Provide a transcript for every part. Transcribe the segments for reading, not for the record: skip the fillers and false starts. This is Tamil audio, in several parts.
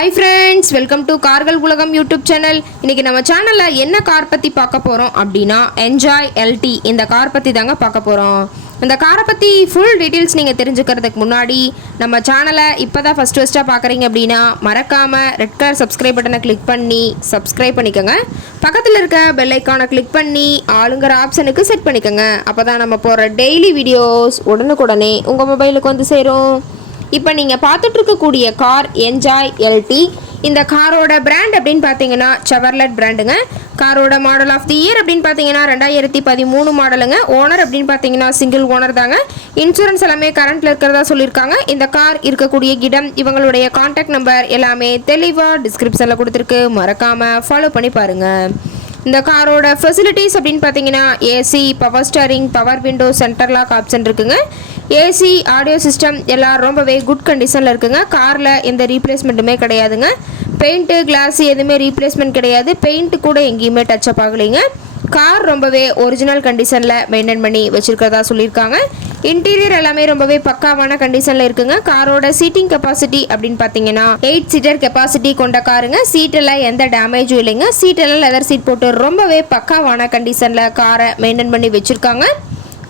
ஹாய் ஃப்ரெண்ட்ஸ், வெல்கம் டு கார்கள் உலகம் யூடியூப் சேனல். இன்றைக்கி நம்ம சேனலில் என்ன கார் பற்றி பார்க்க போகிறோம் அப்படின்னா என்ஜாய் எல்டி இந்த கார் பற்றி தாங்க பார்க்க போகிறோம். இந்த காரை பற்றி ஃபுல் டீட்டெயில்ஸ் நீங்கள் தெரிஞ்சுக்கிறதுக்கு முன்னாடி நம்ம சேனலை இப்போ தான் ஃபஸ்ட்டாக பார்க்குறீங்க அப்படின்னா மறக்காமல் ரெட் கலர் சப்ஸ்கிரைப் பட்டனை கிளிக் பண்ணி சப்ஸ்கிரைப் பண்ணிக்கோங்க. பக்கத்தில் இருக்க பெல் ஐக்கானை கிளிக் பண்ணி ஆளுங்கிற ஆப்ஷனுக்கு செட் பண்ணிக்கோங்க. அப்போ தான் நம்ம போகிற டெய்லி வீடியோஸ் உடனுக்குடனே உங்கள் மொபைலுக்கு வந்து சேரும். இப்போ நீங்கள் பார்த்துட்ருக்கக்கூடிய கார் என்ஜாய் எல்டி. இந்த காரோட பிராண்ட் அப்படின்னு பார்த்தீங்கன்னா செவர்லெட் பிராண்டுங்க. காரோட மாடல் ஆஃப் தி இயர் அப்படின்னு பார்த்தீங்கன்னா 2013 மாடலுங்க. ஓனர் அப்படின்னு பார்த்தீங்கன்னா சிங்கிள் ஓனர் தாங்க. இன்சூரன்ஸ் எல்லாமே கரண்ட்டில் இருக்கிறதா சொல்லியிருக்காங்க. இந்த கார் இருக்கக்கூடிய இடம், இவங்களுடைய கான்டாக்ட் நம்பர் எல்லாமே தெளிவாக டிஸ்கிரிப்ஷனில் கொடுத்துருக்கு. மறக்காமல் ஃபாலோ பண்ணி பாருங்கள். இந்த காரோட ஃபெசிலிட்டிஸ் அப்படின்னு பார்த்தீங்கன்னா AC, power steering, power window, centre lock option இருக்குங்க. ஏசி, ஆடியோ சிஸ்டம் எல்லாம் ரொம்பவே குட் கண்டிஷனில் இருக்குங்க. காரில் எந்த ரீப்ளேஸ்மெண்ட்டுமே கிடையாதுங்க. பெயிண்ட்டு, கிளாஸு எதுவுமே ரீப்ளேஸ்மெண்ட் கிடையாது. பெயிண்ட்டு கூட எங்கேயுமே டச்சப் ஆகலைங்க. கார் ரொம்பவே ஒரிஜினல் கண்டிஷனில் மெயின்டைன் பண்ணி வச்சுருக்கிறதா சொல்லியிருக்காங்க. இன்டீரியர் எல்லாமே ரொம்பவே பக்காவான கண்டிஷனில் இருக்குங்க. காரோட சீட்டிங் கெப்பாசிட்டி அப்படின்னு பார்த்தீங்கன்னா 8 சீட்டர் கெப்பாசிட்டி கொண்ட காருங்க. சீட்டெல்லாம் எந்த டேமேஜும் இல்லைங்க. சீட்டெல்லாம் லெதர் சீட் போட்டு ரொம்பவே பக்காவான கண்டிஷனில் காரை மெயின்டைன் பண்ணி வச்சுருக்காங்க.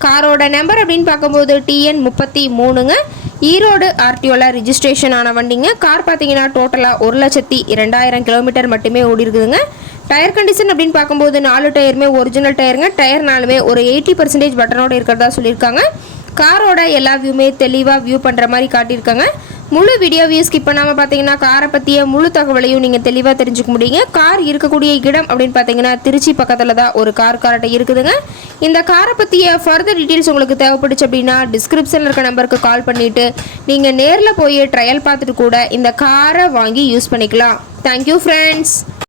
காரோட நம்பர் அப்படின்னு பார்க்கும்போது TN 33ங்க. ஈரோடு RTOல ரிஜிஸ்ட்ரேஷன் ஆன வண்டிங்க. கார் பார்த்தீங்கன்னா டோட்டலாக 1,02,000 கிலோமீட்டர் மட்டுமே ஓடி இருக்குதுங்க. டயர் கண்டிஷன் அப்படின்னு பார்க்கும்போது 4 டயருமே ஒரிஜினல் டயருங்க. டயர் நாலுமே ஒரு 80% பட்டனோடு இருக்கிறதா சொல்லியிருக்காங்க. காரோட எல்லா வியூமே தெளிவாக வியூ பண்ணுற மாதிரி காட்டியிருக்காங்க. முழு வீடியோவையும் ஸ்கிப் பண்ணாமல் பார்த்தீங்கன்னா காரை பற்றிய முழு தகவலையும் நீங்கள் தெளிவாக தெரிஞ்சுக்க முடியுங்க. கார் இருக்கக்கூடிய இடம் அப்படின்னு பார்த்தீங்கன்னா திருச்சி பக்கத்தில் தான் ஒரு கார்ட்ட இருக்குதுங்க. இந்த காரை பற்றிய ஃபர்தர் டீட்டெயில்ஸ் உங்களுக்கு தேவைப்படுச்சு அப்படின்னா டிஸ்கிரிப்ஷனில் இருக்க நம்பருக்கு கால் பண்ணிவிட்டு நீங்கள் நேரில் போய் ட்ரையல் பார்த்துட்டு கூட இந்த காரை வாங்கி யூஸ் பண்ணிக்கலாம். Thank you friends.